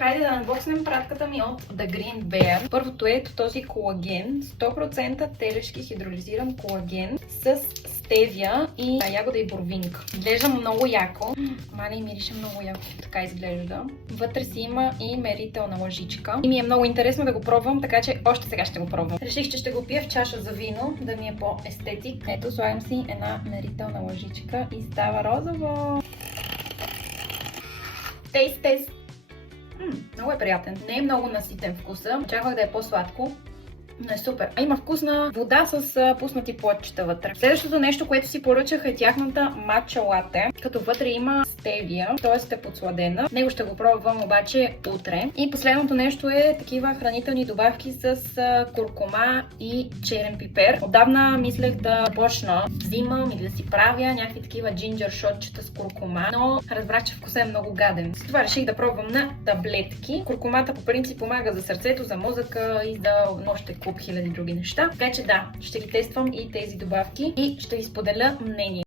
хайде да анбокснем пратката ми от The Green Bear. Първото е този колаген, 100% телешки хидролизиран колаген с стевия и ягода и борвинка. Изглежда много яко. Мали, мирише много яко. Така изглежда. Вътре си има и мерителна лъжичка. И ми е много интересно да го пробвам, така че още сега ще го пробвам. Реших, че ще го пия в чаша за вино, да ми е по-естетик. Ето, слагам си една мерителна лъжичка и става розово. Тест. Много е приятен. Не е много наситен вкуса. Очаквах да е по-сладко. Но е супер. А има вкусна вода с пуснати плодчета вътре. Следващото нещо, което си поръчах, е тяхната матча лате, като вътре има стевия, т.е. е подсладена. Него ще го пробвам обаче утре. И последното нещо е такива хранителни добавки с куркума и черен пипер. Отдавна мислех да почна взимам или да си правя някакви такива джинджер шотчета с куркума, но разбрах, че вкусът е много гаден. С това реших да пробвам на таблетки. Куркумата по принцип помага за сърцето, за мозъка и за още хиляди други неща. Така че да, ще ги тествам и тези добавки и ще ви споделя мнение.